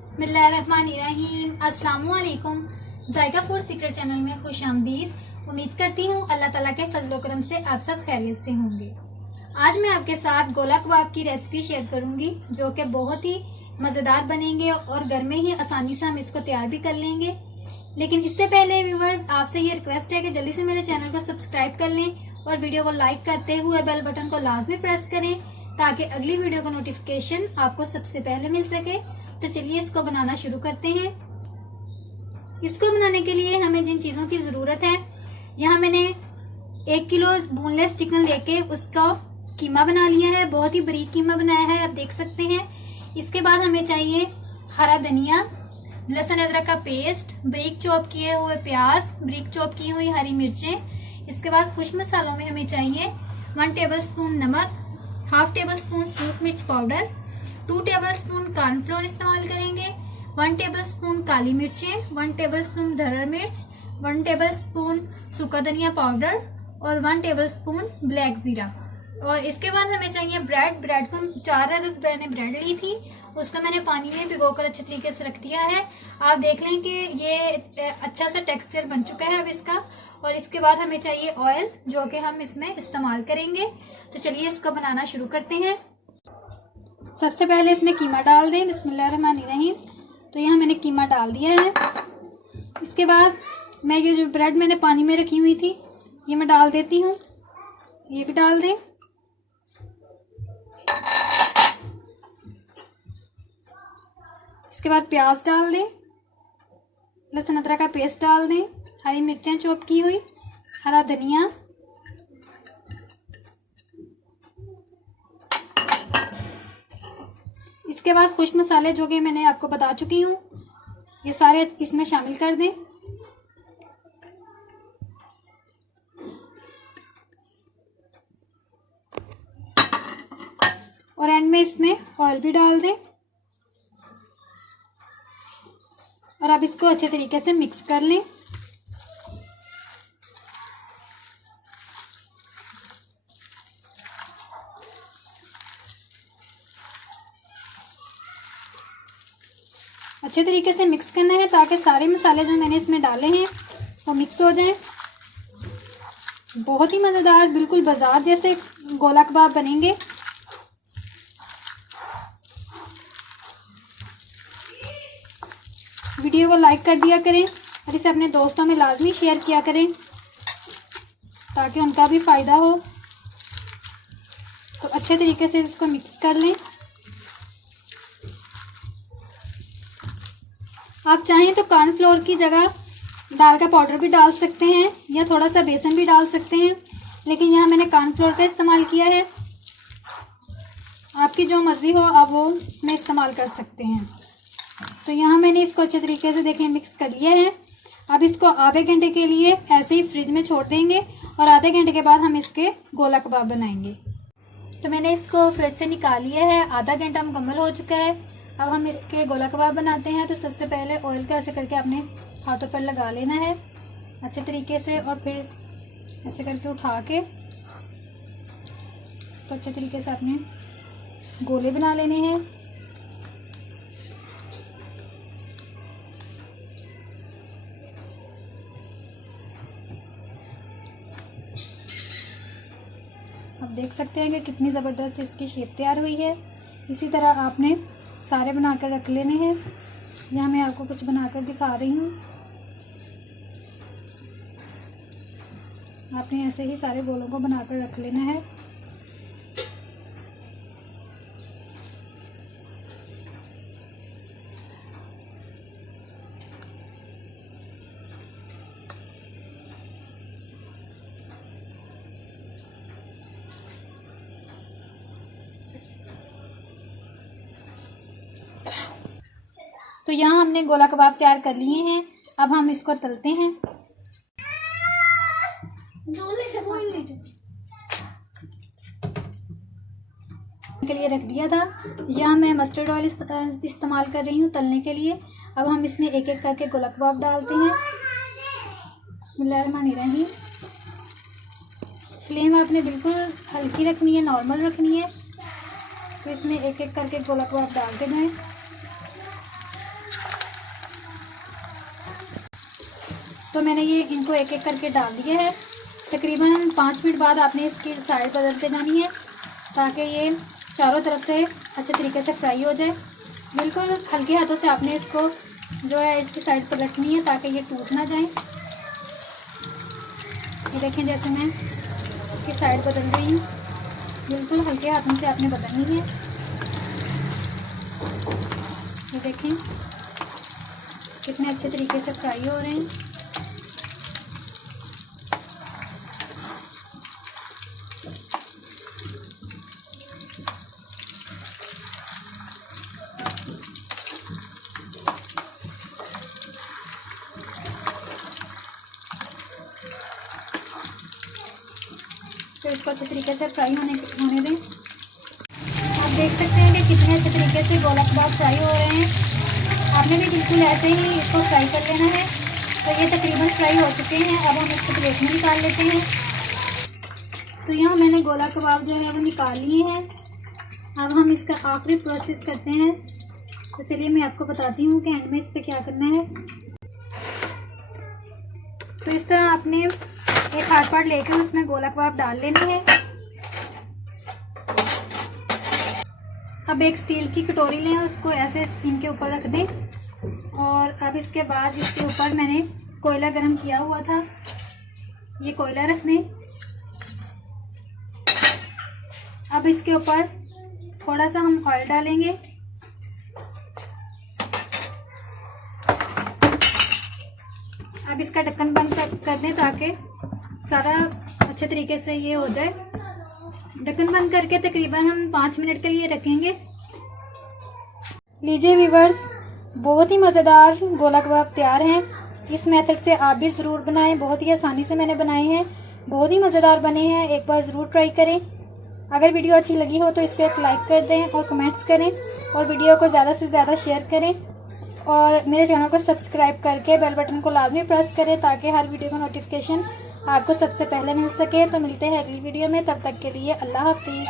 बिस्मिल्लाहिर्रहमानिर्रहीम। अस्सलामुअलैकुम। जायका food secret channel में खुश आमदीद। उम्मीद करती हूँ अल्लाह ताला के फजल व करम से आप सब खैरियत से होंगे। आज मैं आपके साथ गोला कबाब की रेसिपी शेयर करूंगी जो कि बहुत ही मज़ेदार बनेंगे और घर में ही आसानी से हम इसको तैयार भी कर लेंगे। लेकिन इससे पहले व्यूवर्स, आपसे ये रिक्वेस्ट है कि जल्दी से मेरे चैनल को सब्सक्राइब कर लें और वीडियो को लाइक करते हुए बेल बटन को लाजमी प्रेस करें ताकि अगली वीडियो का नोटिफिकेशन आपको सबसे पहले मिल सके। तो चलिए इसको बनाना शुरू करते हैं। इसको बनाने के लिए हमें जिन चीज़ों की ज़रूरत है, यहाँ मैंने 1 किलो बोनलेस चिकन लेके उसका कीमा बना लिया है। बहुत ही बारीक कीमा बनाया है, आप देख सकते हैं। इसके बाद हमें चाहिए हरा धनिया, लहसुन अदरक का पेस्ट, बारीक चॉप किए हुए प्याज, बारीक चॉप की हुई हरी मिर्चें। इसके बाद खुश मसालों में हमें चाहिए 1 टेबलस्पून नमक, हाफ टेबल स्पून सूख मिर्च पाउडर, 2 टेबलस्पून कॉर्नफ्लोर इस्तेमाल करेंगे, 1 टेबलस्पून काली मिर्चें, 1 टेबलस्पून धरर मिर्च, 1 टेबलस्पून सूखा धनिया पाउडर और 1 टेबलस्पून ब्लैक जीरा। और इसके बाद हमें चाहिए ब्रेड को 4 अदद मैंने ब्रेड ली थी, उसको मैंने पानी में भिगोकर अच्छे तरीके से रख दिया है। आप देख लें कि ये अच्छा सा टेक्सचर बन चुका है अब इसका। और इसके बाद हमें चाहिए ऑयल जो कि हम इसमें इस्तेमाल करेंगे। तो चलिए इसको बनाना शुरू करते हैं। सबसे पहले इसमें कीमा डाल दें। बिस्मिल्लाहिर्रहमानिर्रहीम। तो यहाँ मैंने कीमा डाल दिया है। इसके बाद मैं ये जो ब्रेड मैंने पानी में रखी हुई थी ये मैं डाल देती हूँ, ये भी डाल दें। इसके बाद प्याज डाल दें, लहसुन अदरक का पेस्ट डाल दें, हरी मिर्चें चॉप की हुई, हरा धनिया, इसके बाद कुछ मसाले जो कि मैंने आपको बता चुकी हूँ ये सारे इसमें शामिल कर दें। और एंड में इसमें ऑयल भी डाल दें और अब इसको अच्छे तरीके से मिक्स कर लें। अच्छे तरीके से मिक्स करना है ताकि सारे मसाले जो मैंने इसमें डाले हैं वो मिक्स हो जाएं। बहुत ही मज़ेदार, बिल्कुल बाजार जैसे गोला कबाब बनेंगे। वीडियो को लाइक कर दिया करें और इसे अपने दोस्तों में लाजमी शेयर किया करें ताकि उनका भी फ़ायदा हो। तो अच्छे तरीके से इसको मिक्स कर लें। आप चाहें तो कॉर्नफ्लोर की जगह दाल का पाउडर भी डाल सकते हैं या थोड़ा सा बेसन भी डाल सकते हैं, लेकिन यहाँ मैंने कॉर्नफ्लोर का इस्तेमाल किया है। आपकी जो मर्ज़ी हो आप वो इसमें इस्तेमाल कर सकते हैं। तो यहाँ मैंने इसको अच्छे तरीके से देखें मिक्स कर लिया है। अब इसको आधे घंटे के लिए ऐसे ही फ्रिज में छोड़ देंगे और आधे घंटे के बाद हम इसके गोला कबाब बनाएंगे। तो मैंने इसको फ्रिज से निकाल लिया है, आधा घंटा मुकम्मल हो चुका है। अब हम इसके गोला कबाब बनाते हैं। तो सबसे पहले ऑयल को ऐसे करके अपने हाथों पर लगा लेना है अच्छे तरीके से और फिर ऐसे करके उठा के इसको अच्छे तरीके से अपने गोले बना लेने हैं। आप देख सकते हैं कि कितनी ज़बरदस्त इसकी शेप तैयार हुई है। इसी तरह आपने सारे बनाकर रख लेने हैं। यहाँ मैं आपको कुछ बनाकर दिखा रही हूँ। आपने ऐसे ही सारे गोलों को बनाकर रख लेना है। तो यहाँ हमने गोला कबाब तैयार कर लिए हैं। अब हम इसको तलते हैं। के लिए रख दिया था। यहाँ मैं मस्टर्ड ऑयल इस्तेमाल कर रही हूँ तलने के लिए। अब हम इसमें एक एक करके गोला कबाब डालते हैं। बिस्मिल्लाहिर्रहमानिर्रहीम। फ्लेम आपने बिल्कुल हल्की रखनी है, नॉर्मल रखनी है। तो इसमें एक एक करके गोला कबाब डालते जाएं। तो मैंने ये इनको एक एक करके डाल दिया है। तकरीबन 5 मिनट बाद आपने इसकी साइड बदलते जानी है ताकि ये चारों तरफ से अच्छे तरीके से फ्राई हो जाए। बिल्कुल हल्के हाथों से आपने इसको जो है इसकी साइड पर रखनी है ताकि ये टूट ना जाए। ये देखें जैसे मैं इसकी साइड बदल रही हूँ, बिल्कुल हल्के हाथों से आपने बदलनी है। ये देखें कितने अच्छे तरीके से फ्राई हो रहे हैं। तो इसको अच्छे तरीके से फ्राई होने दें। आप देख सकते हैं कि कितने अच्छे तरीके से गोला कबाब फ्राई हो रहे हैं। आपने भी बिल्कुल ऐसे ही इसको फ्राई कर लेना है। तो ये तकरीबन फ्राई हो चुके हैं। अब हम इसको प्लेट में निकाल लेते हैं। तो यहाँ मैंने गोला कबाब जो है वो निकाल लिए हैं। अब हम इसका आखिरी प्रोसेस करते हैं। तो चलिए मैं आपको बताती हूँ कि एंड में इस पर क्या करना है। तो इस तरह आपने एक हाथ पाट लेकर उसमें गोला कबाब डाल लेनी है। अब एक स्टील की कटोरी लें, उसको ऐसे इनके ऊपर रख दें और अब इसके बाद इसके ऊपर मैंने कोयला गरम किया हुआ था, ये कोयला रख दें। अब इसके ऊपर थोड़ा सा हम ऑयल डालेंगे। अब इसका ढक्कन बंद कर दें ताकि सारा अच्छे तरीके से ये हो जाए। ढक्कन बंद करके तकरीबन हम 5 मिनट के लिए रखेंगे। लीजिए व्यूअर्स, बहुत ही मज़ेदार गोला कबाब तैयार हैं। इस मेथड से आप भी ज़रूर बनाएं। बहुत ही आसानी से मैंने बनाए हैं, बहुत ही मज़ेदार बने हैं। एक बार ज़रूर ट्राई करें। अगर वीडियो अच्छी लगी हो तो इसको एक लाइक कर दें और कमेंट्स करें और वीडियो को ज़्यादा से ज़्यादा शेयर करें और मेरे चैनल को सब्सक्राइब करके बेल बटन को लाजमी प्रेस करें ताकि हर वीडियो का नोटिफिकेशन आपको सबसे पहले मिल सके। तो मिलते हैं अगली वीडियो में, तब तक के लिए अल्लाह हाफिज़।